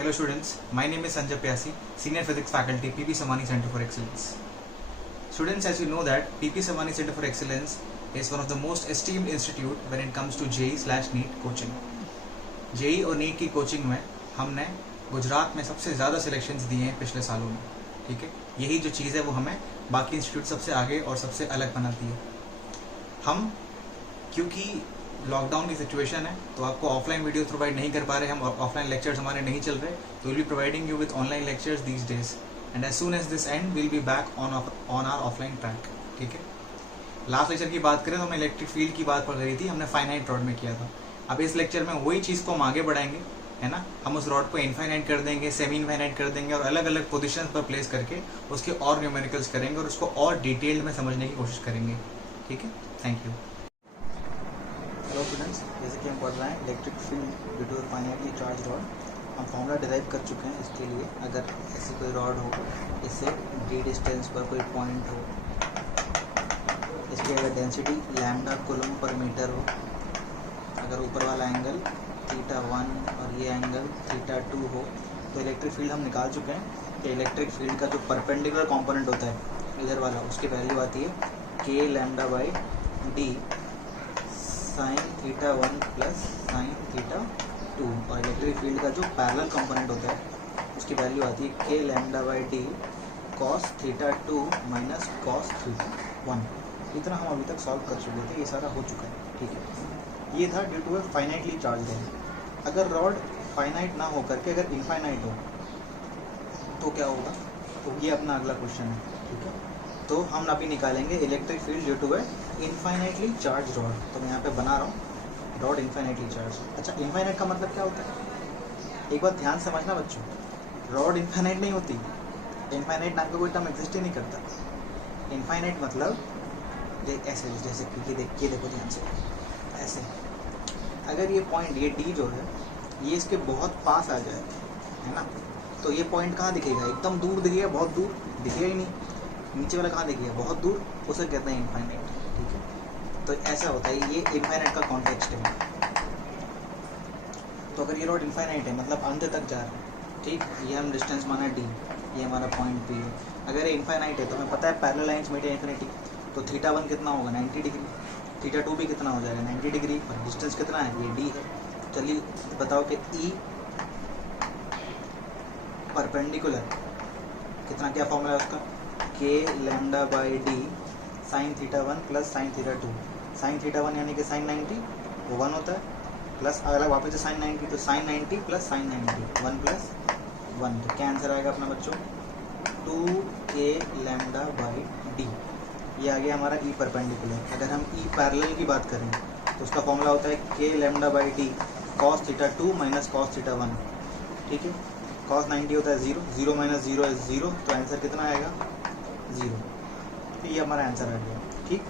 Hello students, my name is Sanjay Pyasi, Senior Physics Faculty, PP Samani Center for Excellence. Students, as you know that PP Samani Center for Excellence is one of the most esteemed institute when it comes to JEE/NEET coaching. JEE और NEET की coaching में हमने गुजरात में सबसे ज़्यादा selections दिए हैं पिछले सालों में. ठीक है, यही जो चीज़ है वो हमें बाकी इंस्टीट्यूट सबसे आगे और सबसे अलग बनाती है. हम क्योंकि लॉकडाउन की सिचुएशन है तो आपको ऑफलाइन वीडियोस प्रोवाइड नहीं कर पा रहे, हम ऑफलाइन लेक्चर्स हमारे नहीं चल रहे, तो will be providing you with online lectures these days and as soon as this end will be back on our offline track. ठीक है, लास्ट लेक्चर की बात करें तो हमने इलेक्ट्रिक फील्ड की बात पढ़ रही थी, हमने फाइनाइट रॉड में किया था. अब इस लेक्चर में वही चीज़ को हम आगे बढ़ाएंगे, है ना. हम उस रॉड को इनफाइनाइट कर देंगे, सेमी इनफाइनाइट कर देंगे और अलग अलग पोजिशन पर प्लेस करके उसके और न्यूमेरिकल्स करेंगे और उसको और डिटेल्ड में समझने की कोशिश करेंगे. ठीक है, थैंक यू. हेलो स्टूडेंट्स, जैसे कि हम पढ़ रहे हैं electric field due to finitely charge rod. हम फॉर्मूला डिराइव कर चुके हैं इसके लिए. अगर ऐसी कोई रॉड हो, इससे डी डिस्टेंस पर कोई पॉइंट हो, इसकी अगर density lambda coulomb per metre हो, अगर ऊपर वाला एंगल θ1 और ये एंगल θ2 हो, तो इलेक्ट्रिक फील्ड हम निकाल चुके हैं कि इलेक्ट्रिक फील्ड का जो परपेंडिकुलर कंपोनेंट होता है इधर वाला, उसकी वैल्यू आती है k λ/d sine θ1 plus sine θ2. और इलेक्ट्रिक फील्ड का जो पैरेलल कंपोनेंट होता है उसकी वैल्यू आती है k λ/d cos θ2 minus cos θ1. इतना हम अभी तक सॉल्व कर चुके थे, ये सारा हो चुका है. ठीक है, ये था due to a finitely charge rod. अगर रॉड फाइनाइट ना हो करके अगर इनफाइनाइट हो तो क्या होगा, तो ये अपना अगला क्वेश्चन है. ठीक है, तो हम अभी निकालेंगे electric field due to a infinitely charge rod. तो मैं यहाँ पे बना रहा हूँ रॉड इनफाइनाइटली चार्ज. अच्छा, इनफाइनाइट का मतलब क्या होता है, एक बात ध्यान समझना बच्चों. रॉड इनफाइनाइट नहीं होती, इनफाइनाइट नाम का कोई टर्म एग्जिस्ट ही नहीं करता. इनफाइनाइट मतलब ऐसे, जैसे कि देखिए, देखो ध्यान से, ऐसे अगर ये पॉइंट, ये डी जो है, ये इसके बहुत पास आ जाए, है ना, तो ये पॉइंट कहाँ दिखेगा, एकदम दूर दिखेगा, बहुत दूर दिखेगा ही नहीं. नीचे वाला कहाँ दिखेगा, बहुत दूर, उसे कहते हैं इनफाइनाइट. ठीक है, तो ऐसा होता है, ये इनफाइनाइट का कॉन्टेक्स्ट है. तो अगर ये रॉड इनफाइनाइट है मतलब अंत तक जा रहा है, ठीक, ये हम डिस्टेंस माना डी, ये हमारा पॉइंट पी है. अगर ये इनफाइनाइट है तो हमें पता है पैरेलल लाइंस मीट इन्फिनिटी, तो θ1 कितना होगा 90 डिग्री, θ2 भी कितना हो जाएगा 90 डिग्री, और डिस्टेंस कितना है, ये डी है. चलिए बताओ कि ई परपेंडिकुलर कितना, क्या फॉर्मूला है उसका, k λ/d sine θ1 plus sine θ2. Sine θ1 यानी कि साइन 90 वो 1 होता है, प्लस अगर वापस से साइन 90 तो साइन 90 प्लस साइन 90 1 प्लस 1. तो क्या आंसर आएगा अपना बच्चों, 2k λ/d. ये आ गया हमारा ई परपेंडिकुलर. अगर हम ई पैरेलल की बात करें तो उसका फॉर्मूला होता है k λ/d cos θ2 minus cos θ1. ठीक है, cos 90 होता है 0, 0 माइनस 0 है 0, तो आंसर कितना आएगा 0. तो ये हमारा आंसर आ गया. ठीक,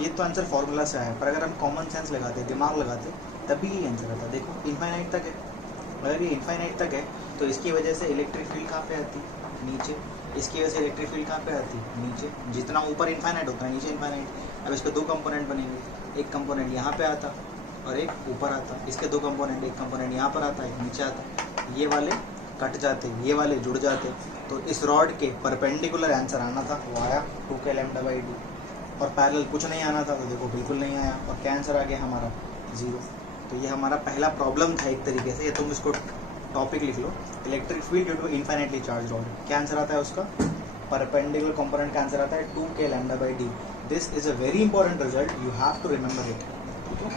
ये तो आंसर फॉर्मूला से आया, पर अगर हम कॉमन सेंस लगाते, दिमाग लगाते, तभी ये आंसर आता. देखो इनफाइनाइट तक है, अगर ये इनफाइनाइट तक है तो इसकी वजह से इलेक्ट्रिक फील्ड कहाँ पे आती, नीचे. इसकी वजह से इलेक्ट्रिक फील्ड कहाँ पे आती, नीचे. जितना ऊपर इनफाइनाइट होता है नीचे इनफाइनाइट. अब इसके दो कंपोनेंट बनेंगे, एक कंपोनेंट यहाँ पे आता और एक ऊपर आता. इसके दो कंपोनेंट, एक कंपोनेंट यहाँ पर आता, एक नीचे आता. ये वाले कट जाते, ये वाले जुड़ जाते. तो इस रॉड के परपेंडिकुलर आंसर आना था, वो आया 2k λ/d. और पैरेलल कुछ नहीं आना था, तो देखो बिल्कुल नहीं आया. और क्या आंसर आ गया हमारा 0. तो ये हमारा पहला प्रॉब्लम था एक तरीके से. ये तुम इसको टॉपिक लिख लो, electric field due to infinitely charge rod. क्या आंसर आता है उसका, परपेंडिकुलर कंपोनेंट का आंसर आता है 2k λ/d. This is a very important result, you have to remember it. ठीक है,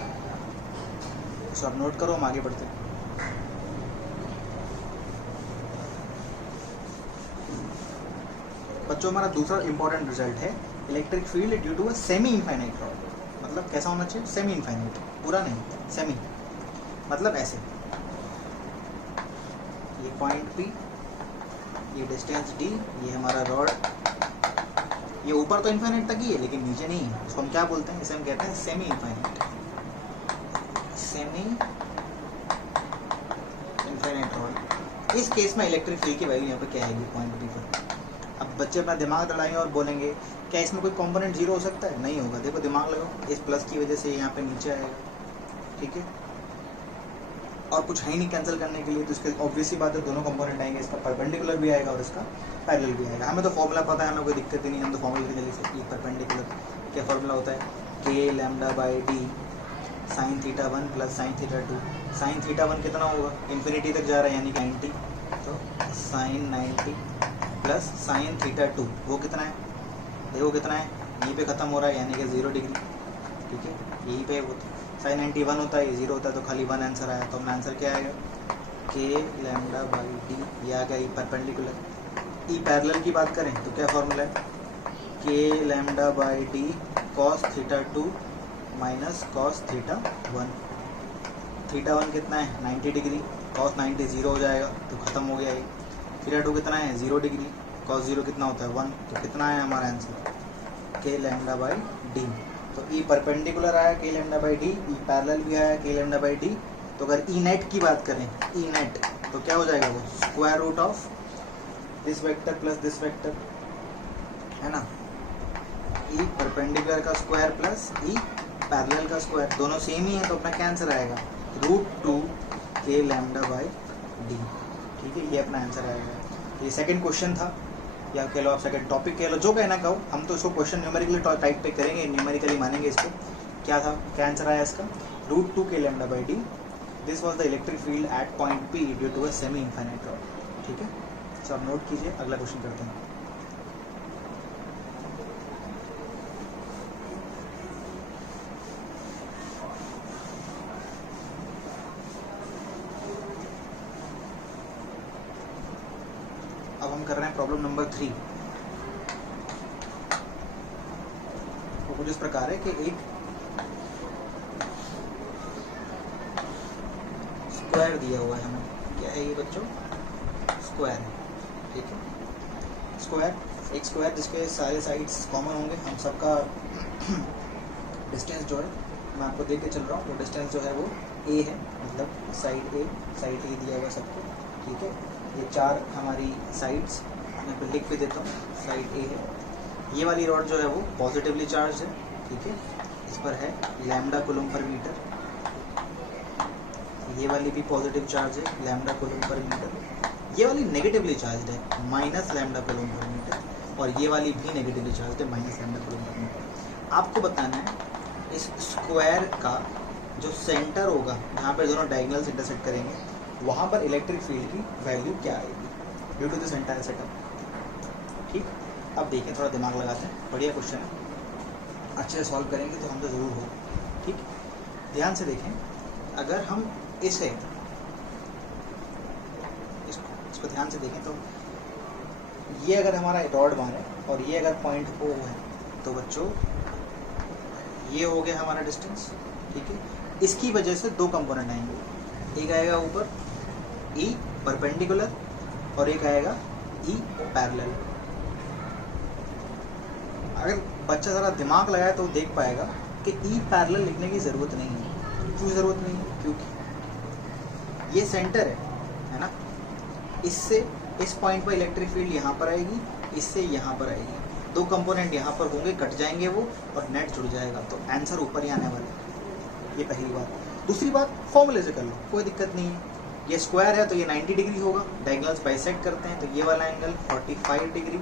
सो अब नोट करो, हम आगे बढ़ते हैं. बच्चों हमारा दूसरा इंपॉर्टेंट रिजल्ट है electric field due to a semi infinite rod. मतलब कैसा होना चाहिए, सेमी इनफाइनाइट, पूरा नहीं, सेमी. मतलब ऐसे, ये पॉइंट P, ये डिस्टेंस D, ये हमारा रॉड. ये ऊपर तो इनफाइनाइट तक ही है लेकिन नीचे नहीं है. इसको हम क्या बोलते हैं, इसे हम कहते हैं semi infinite. Semi infinite rod. इस केस में इलेक्ट्रिक फील्ड की वैल्यू यहाँ पे क्या आएगी, पॉइंट P पर. अब बच्चे अपना दिमाग लड़ाएंगे और बोलेंगे क्या इसमें कोई कंपोनेंट 0 हो सकता है, नहीं होगा. देखो दिमाग लगाओ, इस प्लस की वजह से यहाँ पे नीचे आएगा. ठीक है, और कुछ है ही नहीं कैंसिल करने के लिए, तो इसके ऑब्वियसली बात है दोनों कंपोनेंट आएंगे, इसका परपेंडिकुलर भी आएगा और इसका पैरेलल भी आएगा। हमें तो फॉर्मूला पता है, हमें कोई दिक्कत ही नहीं, हम तो फॉर्मूला के जल्दी से परपेंडिकुलर क्या फॉर्मूला होता है, के lambda by D sine theta 1 plus sine theta 2। Sine theta 1 कितना होगा, इन्फिनिटी तक जा रहा है यानी कि 90, तो साइन 90 प्लस साइन थीटा 2 वो कितना है, देखो कितना है, यहीं पे ख़त्म हो रहा है यानी कि 0 डिग्री, ठीक है, यहीं पे वो साइन 91 होता है, ये 0 होता है, तो खाली 1 आंसर आया। तो अपना आंसर क्या आएगा, के लैम्डा बाई डी, ये आ गया ई परपेंडिकुलर। ई पैरेलल की बात करें तो क्या फॉर्मूला है, के lambda by D cos theta 2 minus cos theta 1। Theta 1 कितना है 90 डिग्री, कॉस 90 0 हो जाएगा तो ख़त्म हो गया ये। थीटा 2 कितना है 0 डिग्री, कॉस 0 कितना होता है 1, तो कितना है हमारा आंसर, के लैम्डा बाई डी। तो ई परपेंडिकुलर आया के lambda by D, E parallel भी आया के लैम्डा बाई डी। तो अगर ई नेट की बात करें, ई नेट तो क्या हो जाएगा, वो square root of this vector plus this vector, है ना, ई परपेंडिकुलर का स्क्वायर प्लस ई पैरेलल का स्क्वायर, दोनों सेम ही है, तो अपना क्या आंसर आएगा, √2 के लैम्डा बाई डी, ठीक है, ये अपना आंसर आएगा। ये सेकंड क्वेश्चन था, या कह लो आप सेकंड टॉपिक कह लो, जो कहना कहो, हम तो इसको क्वेश्चन न्यूमेरिकली टाइप पे करेंगे, न्यूमेरिकली मानेंगे इसको। क्या था, क्या आंसर आया इसका, √2 के lambda by D, this was the electric field at point P due to a semi infinite rod, ठीक है। तो आप नोट कीजिए, अगला क्वेश्चन करते हैं। अब हम कर रहे हैं प्रॉब्लम नंबर 3। वो कुछ इस प्रकार है कि एक स्क्वायर दिया हुआ है हमें, क्या है ये बच्चों, स्क्वायर है, ठीक है, स्क्वायर, एक स्क्वायर जिसके सारे साइड्स कॉमन होंगे, हम सबका डिस्टेंस जो है मैं आपको दे के चल रहा हूँ, वो डिस्टेंस जो है वो ए है, मतलब साइड ए दिया हुआ सबको, ठीक है। ये 4 हमारी साइड्स मैं फिर लिख भी देता हूँ, साइड ए है, ये वाली रॉड जो है वो पॉजिटिवली चार्ज है, ठीक है, इस पर है लैम्डा कूलम पर मीटर, ये वाली भी पॉजिटिव चार्ज है लैम्डा कूलम पर मीटर, ये वाली नेगेटिवली चार्ज है minus lambda coulomb per metre, और ये वाली भी नेगेटिवली चार्ज है minus lambda coulomb per metre. आपको बताना है इस स्क्वायर का जो सेंटर होगा, जहाँ पर दोनों डायगोनल्स इंटरसेक्ट करेंगे, वहाँ पर इलेक्ट्रिक फील्ड की वैल्यू क्या आएगी due to this entire setup, ठीक। अब देखें, थोड़ा दिमाग लगाते हैं, बढ़िया क्वेश्चन है, अच्छे से सॉल्व करेंगे तो हम तो ज़रूर हो, ठीक। ध्यान से देखें, अगर हम इसे इसको ध्यान से देखें तो ये अगर हमारा रॉड बार है और ये अगर पॉइंट O है, तो बच्चों ये हो गया हमारा डिस्टेंस, ठीक है। इसकी वजह से 2 कंपोनेंट आएंगे, एक आएगा ऊपर ई परपेंडिकुलर और एक आएगा ई पैरेलल। अगर बच्चा ज़रा दिमाग लगाए तो देख पाएगा कि ई पैरेलल लिखने की ज़रूरत नहीं है। क्यों ज़रूरत नहीं है, क्योंकि ये सेंटर है ना, इससे इस पॉइंट पर इलेक्ट्रिक फील्ड यहाँ पर आएगी, इससे यहाँ पर आएगी, 2 कंपोनेंट यहाँ पर होंगे, कट जाएंगे वो और नेट जुड़ जाएगा, तो आंसर ऊपर ही आने वाला है। ये पहली बात। दूसरी बात, फॉर्मूले से कर लो, कोई दिक्कत नहीं है। ये स्क्वायर है तो ये 90 डिग्री होगा, डायगोनल्स बाइसेक्ट करते हैं तो ये वाला एंगल 45 डिग्री,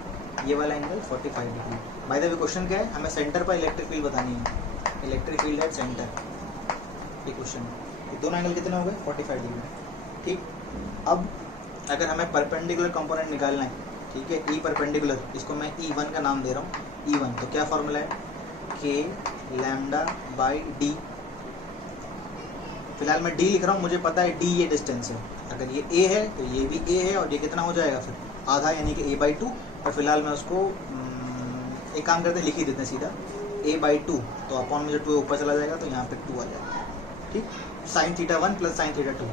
ये वाला angle 45 degree. By the way question क्या है, हमें सेंटर पर इलेक्ट्रिक फील्ड बतानी है, इलेक्ट्रिक फील्ड एट सेंटर, ये क्वेश्चन है। ये दोनों एंगल कितने हो गए 45 डिग्री, ठीक। अब अगर हमें परपेंडिकुलर कंपोनेंट निकालना है, ठीक है, ई परपेंडिकुलर, इसको मैं E1 का नाम दे रहा हूँ, E1, तो क्या फॉर्मूला है, के लैम्डा बाई डी। फिलहाल मैं डी लिख रहा हूँ, मुझे पता है डी ये डिस्टेंस है, अगर ये ए है तो ये भी ए है, और ये कितना हो जाएगा फिर आधा, यानी कि a/2। और फिलहाल मैं उसको एक काम करते हैं, लिख ही देते हैं सीधा a/2, तो अपॉन में जो 2 ऊपर चला जाएगा तो यहाँ पे 2 आ जाएगा, ठीक। Sine theta 1 plus sine theta 2,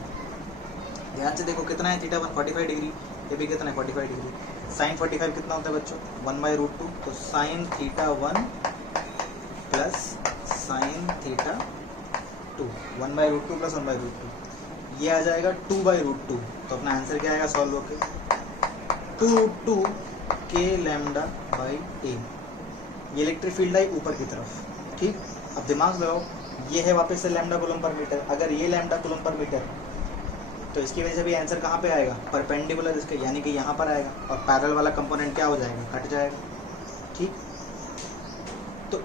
ध्यान से देखो कितना है, थीटा 1 45 डिग्री, ये भी कितना है 45 डिग्री। साइन 45 कितना होता है बच्चों 1/√2, तो sine theta 1 plus sine theta 2, 1/√2 plus 1/√2, ये आ जाएगा 2/√2। तो अपना आंसर क्या आएगा सॉल्व होके, 2√2 के लैम्डा बाई ए। ये इलेक्ट्रिक फील्ड आई ऊपर की तरफ, ठीक। अब दिमाग लगाओ, ये है वापस से लैम्डा कूलम पर मीटर, अगर ये लैम्डा कूलम पर मीटर तो इसकी वजह से भी आंसर कहाँ पे आएगा, परपेंडिकुलर इसके, यानी कि यहाँ पर आएगा, और पैरेलल वाला कंपोनेंट क्या हो जाएगा, कट जाएगा। ठीक, तो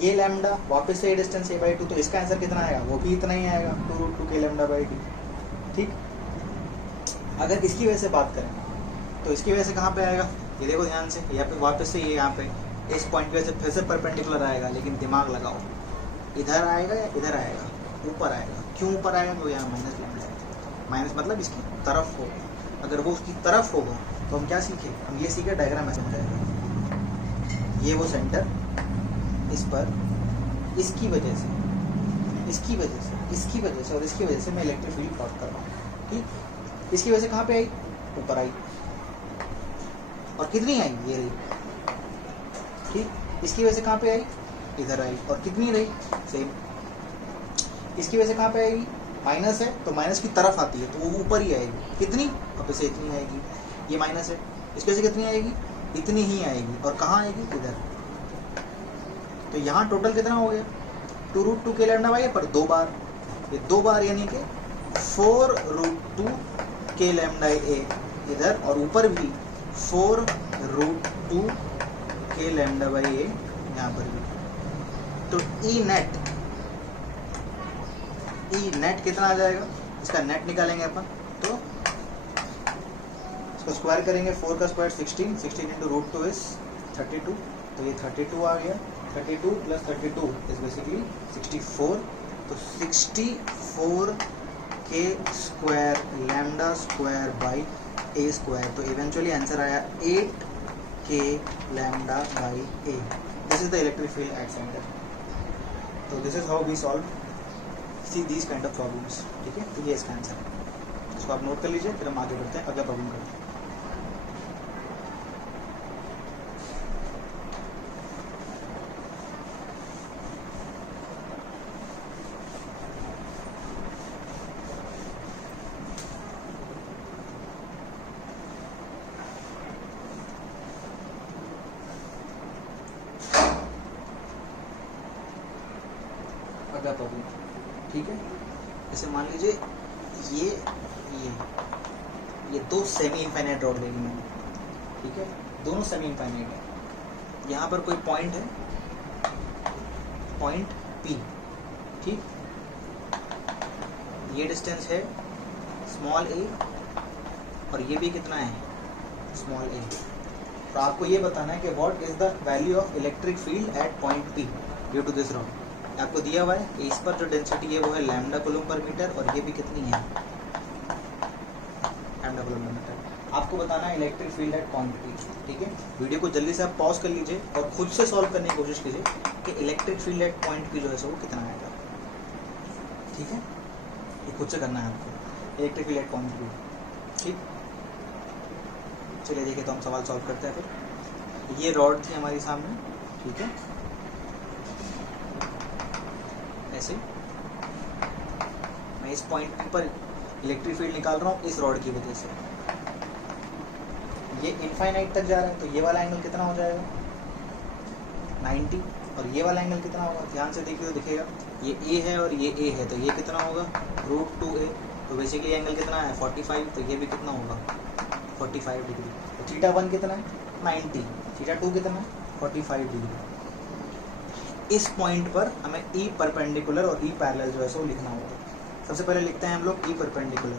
ये लैम्डा वापस से ये डिस्टेंस a/2, तो इसका आंसर कितना आएगा, वो भी इतना ही आएगा, 2√2 k λ/d। ठीक, अगर इसकी वजह से बात करें तो इसकी वजह से कहाँ पे आएगा, ये देखो ध्यान से, यहाँ पे वापस से ये यहाँ पे इस पॉइंट की वजह से फिर से परपेंडिकुलर आएगा, लेकिन दिमाग लगाओ, इधर आएगा या इधर आएगा, ऊपर आएगा। क्यों ऊपर आएगा, तो यहाँ माइनस लैम्डा है, माइनस मतलब इसकी तरफ होगा। अगर वो उसकी तरफ होगा तो हम क्या सीखे, हम ये सीखे, डायग्राम ऐसे हो जाएगा, ये वो सेंटर, इस पर इसकी वजह से, इसकी वजह से, इसकी वजह से और इसकी वजह से मैं इलेक्ट्रिक फील्ड प्लॉट कर रहा हूँ। ठीक, इसकी वजह से कहाँ पे आई, ऊपर आई, और कितनी आई, ये रही। ठीक, इसकी वजह से कहाँ पे आई, इधर आई, और कितनी रही, सेम। इसकी वजह से कहाँ पे आएगी, माइनस है तो माइनस की तरफ आती है, तो वो ऊपर ही आएगी, कितनी, अब इसे इतनी आएगी, ये माइनस है, इसकी वजह से कितनी आएगी, इतनी ही आएगी, और कहाँ आएगी, इधर। तो यहाँ टोटल कितना हो गया, 2√2 k λ/a पर 2 बार, ये 2 बार यानी कि 4√2 k λ/a इधर, और ऊपर भी 4√2 k λ/a यहाँ पर भी। तो ई नेट कितना आ जाएगा, इसका नेट निकालेंगे अपन, तो इसको स्क्वायर करेंगे, 4 का स्क्वायर 16, 16 इंटू √2 इज 32, तो ये 32 आ गया, 32 प्लस 32 इज बेसिकली 64, तो 64 k square lambda square by a square, तो इवेंचुअली आंसर आया 8 k λ/a। This is the electric field at centre. तो this is how we solve see these kind of problems. ठीक है, तो ये इसका answer है, इसको आप नोट कर लीजिए, फिर हम आगे बढ़ते हैं, अगला प्रॉब्लम करते हैं। अगला प्रॉब्लम, ठीक है, जैसे मान लीजिए ये दो सेमी इनफाइनाइट रॉड लेनी है, ठीक है, दोनों सेमी इनफाइनाइट है, यहाँ पर कोई पॉइंट है, पॉइंट P, ठीक, ये डिस्टेंस है स्मॉल a, और ये भी कितना है, स्मॉल a। तो आपको ये बताना है कि what is the value of electric field at point P due to this rod. आपको दिया हुआ है कि इस पर जो डेंसिटी है वो है लैम्डा कूलम पर मीटर, और ये भी कितनी है, लैम्डा कूलम पर मीटर। आपको बताना है electric field at point P। ठीक है, वीडियो को जल्दी से आप पॉज कर लीजिए और खुद से सॉल्व करने की कोशिश कीजिए कि electric field at point P जो है वो कितना आएगा। ठीक है, ये खुद से करना है आपको, electric field at point P। ठीक, चलिए देखिए, तो हम सवाल सॉल्व करते हैं। फिर ये रॉड थी हमारी सामने, ठीक है, ऐसे मैं इस पॉइंट P पर इलेक्ट्रिक फील्ड निकाल रहा हूँ इस रॉड की वजह से। ये इनफाइनाइट तक जा रहा है, तो ये वाला एंगल कितना हो जाएगा, 90, और ये वाला एंगल कितना होगा, ध्यान से देखिए तो दिखेगा, ये A है और ये A है, तो ये कितना होगा, √2a, तो बेसिकली एंगल कितना है, 45, तो ये भी कितना होगा, 45 डिग्री। तो θ1 कितना है, 90, θ2 कितना है, 45 डिग्री। इस पॉइंट पर हमें E परपेंडिकुलर और E पैरेलल जो है सो लिखना होगा। सबसे पहले लिखते हैं हम लोग E परपेंडिकुलर,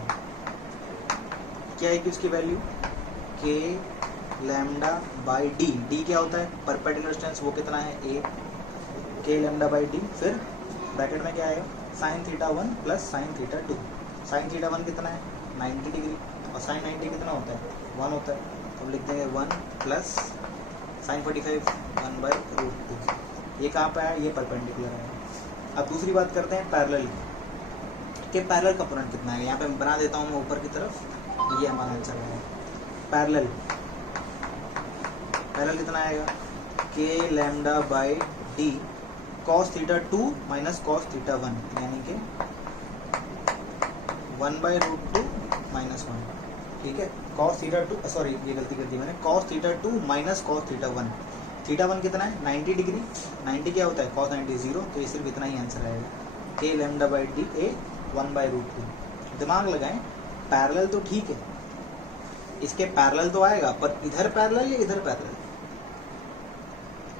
क्या है कि उसकी वैल्यू k λ/d, d क्या होता है, परपेंडिकुलर डिस्टेंस, वो कितना है, a, k λ/d, फिर ब्रैकेट में क्या आएगा, sin θ1 प्लस sin θ2। sin θ1 कितना है, 90 डिग्री, और sin 90 कितना होता है, 1 होता है, तो लिख देंगे 1 प्लस sin 45 1/√2। ये कहाँ पे है, ये परपेंडिकुलर है। अब दूसरी बात करते हैं पैरेलल के, पैरेलल कंपोनेंट कितना है, यहाँ पे बना देता हूँ मैं ऊपर की तरफ, ये हमारा आंसर है। पैरेलल कितना आएगा, k λ/d cos θ2 minus cos θ1, यानी कि 1/√2 माइनस 1। ठीक है, cos θ2, सॉरी ये गलती कर दी मैंने, cos θ2 माइनस cos θ1। θ1 कितना है, 90 डिग्री, 90 क्या होता है, cos 90 0, तो ये सिर्फ इतना ही आंसर आएगा, k λ/d a 1/√2। दिमाग लगाएं, पैरेलल तो ठीक है, इसके पैरेलल तो आएगा, पर इधर पैरेलल या इधर पैरेलल?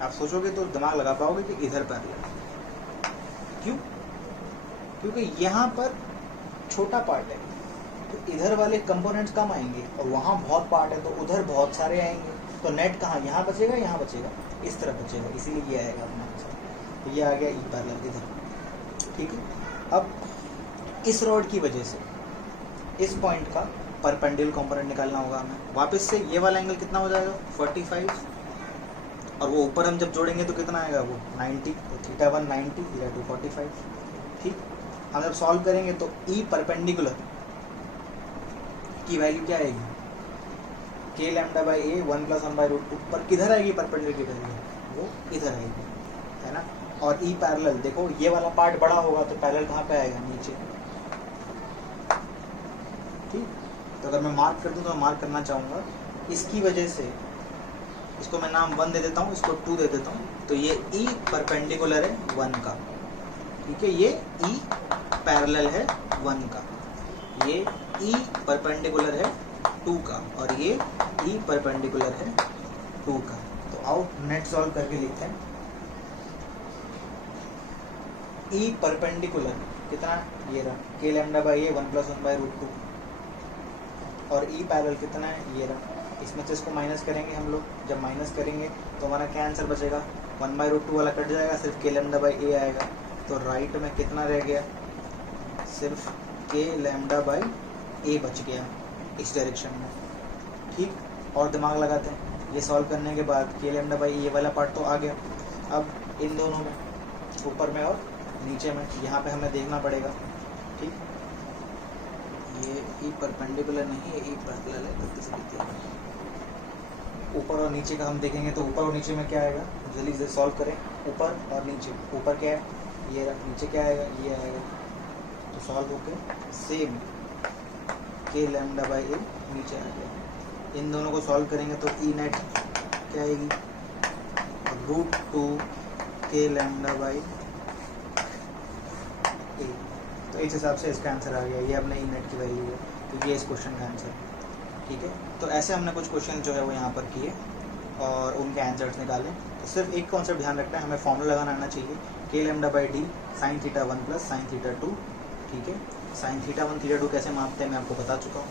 आप सोचोगे तो दिमाग लगा पाओगे कि इधर पैरेलल। क्यों? क्योंकि यहाँ पर छोटा पार्ट है, तो इधर वाले कंपोनेंट्स कम आएंगे, और वहाँ बहुत पार्ट है तो उधर बहुत सारे आएंगे। तो नेट कहाँ, यहाँ बचेगा, यहाँ बचेगा, इस तरफ बचेगा, इसीलिए ये आएगा अपना आंसर। तो ये आ गया ई पैरेलल इधर। ठीक है, अब इस रॉड की वजह से इस पॉइंट का परपेंडिकुलर कंपोनेंट निकालना होगा हमें। वापस से ये वाला एंगल कितना हो जाएगा 45, और वो ऊपर हम जब जोड़ेंगे तो कितना आएगा वो 90, तो थीटा 1 90, थीटा 2 45। ठीक, हम जब सॉल्व करेंगे तो ई परपेंडिकुलर की वैल्यू क्या आएगी, के लैम्डा बाई ए 1 + 1/√2। पर किधर आएगी परपेंडिकुलर की वैल्यू, वो इधर आएगी, है ना। और ई पैरेलल देखो, ये वाला पार्ट बड़ा होगा तो पैरेलल कहाँ पे आएगा, नीचे। ठीक, तो अगर मैं मार्क कर दूं तो मैं मार्क करना चाहूँगा इसकी वजह से, इसको मैं नाम 1 दे देता हूँ, इसको 2 दे देता हूँ। तो ये ई परपेंडिकुलर है 1 का, ठीक है, ये ई पैरेलल है 1 का, ये ई परपेंडिकुलर है 2 का, और ये ई परपेंडिकुलर है 2 का। तो आओ नेट सॉल्व करके लिखते हैं। ई परपेंडिकुलर कितना, ये रहा, के लैम्डा बाई ए 1 + 1/√2, और ई पैरेलल कितना है, ये रहा। इसमें से इसको माइनस करेंगे हम लोग, जब माइनस करेंगे तो हमारा क्या आंसर बचेगा, 1/√2 वाला कट जाएगा, सिर्फ के लैम्डा बाई ए आएगा। तो राइट में कितना रह गया, सिर्फ के लैम्डा बाई ए बच गया इस डायरेक्शन में। ठीक, और दिमाग लगाते हैं, ये सॉल्व करने के बाद के लैम्डा बाई ये वाला पार्ट तो आ गया। अब इन दोनों में, ऊपर में और नीचे में, यहाँ पे हमें देखना पड़ेगा। ठीक, ये ई परपेंडिकुलर नहीं है, ई पैरेलल है, गलती से लिख दिया। ऊपर और नीचे का हम देखेंगे तो ऊपर और नीचे में क्या आएगा, जल्दी से सॉल्व करें। ऊपर और नीचे, ऊपर क्या है, ये रहा, नीचे क्या आएगा, ये आएगा। तो सॉल्व होके सेम के लैम्डा बाई ए नीचे आ गया। इन दोनों को सॉल्व करेंगे तो ई नेट क्या आएगी, √2 के लैम्डा बाई ए। तो इस हिसाब से इसका आंसर आ गया, ये अपने ई नेट की वैल्यू है। तो ये इस क्वेश्चन का आंसर। ठीक है, तो ऐसे हमने कुछ क्वेश्चन जो है वो यहाँ पर किए और उनके आंसर्स निकाले। तो सिर्फ एक कॉन्सेप्ट ध्यान रखना है, हमें फॉर्मूला लगाना आना चाहिए, के lambda by D sine theta 1 + sine theta 2। ठीक है, साइन थीटा 1 थीटा 2 कैसे मापते हैं मैं आपको बता चुका हूँ,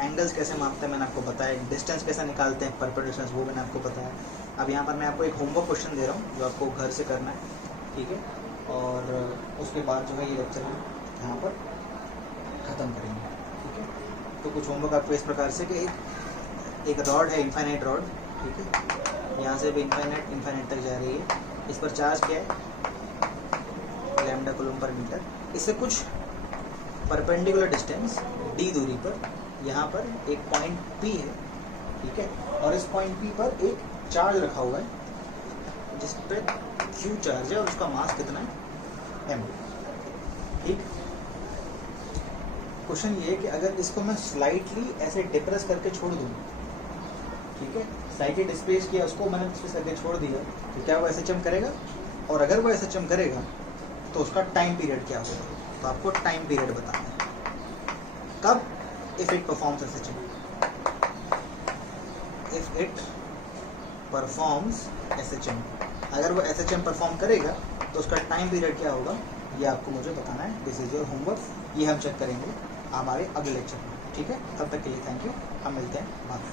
एंगल्स कैसे मापते हैं मैंने आपको बताया, डिस्टेंस कैसे निकालते हैं, परपेंडिकुलर डिस्टेंस वो मैंने आपको बताया। अब यहाँ पर मैं आपको एक होमवर्क क्वेश्चन दे रहा हूँ जो आपको घर से करना है। ठीक है, और उसके बाद जो है ये लेक्चर हम यहाँ पर ख़त्म करेंगे। ठीक है, तो कुछ होमवर्क आपको इस प्रकार से कि एक रॉड है, इनफाइनाइट रॉड। ठीक है, यहाँ से भी इनफाइनाइट तक जा रही है। इस पर चार्ज क्या है, लैम्डा कूलम पर मीटर। इससे कुछ परपेंडिकुलर डिस्टेंस डी दूरी पर यहाँ पर एक पॉइंट पी है। ठीक है, और इस पॉइंट पी पर एक चार्ज रखा हुआ है जिस पर क्यू चार्ज है और उसका मास कितना है, एम। ठीक, क्वेश्चन ये है कि अगर इसको मैं स्लाइटली ऐसे डिप्रेस करके छोड़ दूँ, ठीक है, स्लाइटली डिस्प्लेस किया, उसको मैंने डिस्प्लेस करके छोड़ दिया, तो क्या वो ऐसे चम करेगा, और अगर वो ऐसे चम करेगा तो उसका टाइम पीरियड क्या होगा। तो आपको टाइम पीरियड बताना है कब, if it performs SHM, if it performs SHM, अगर वो एसएचएम परफॉर्म करेगा तो उसका टाइम पीरियड क्या होगा, ये आपको मुझे बताना है। दिस इज योर होमवर्क, ये हम चेक करेंगे हमारे अगले लेक्चर में। ठीक है, तब तक के लिए थैंक यू, हम मिलते हैं बाद में।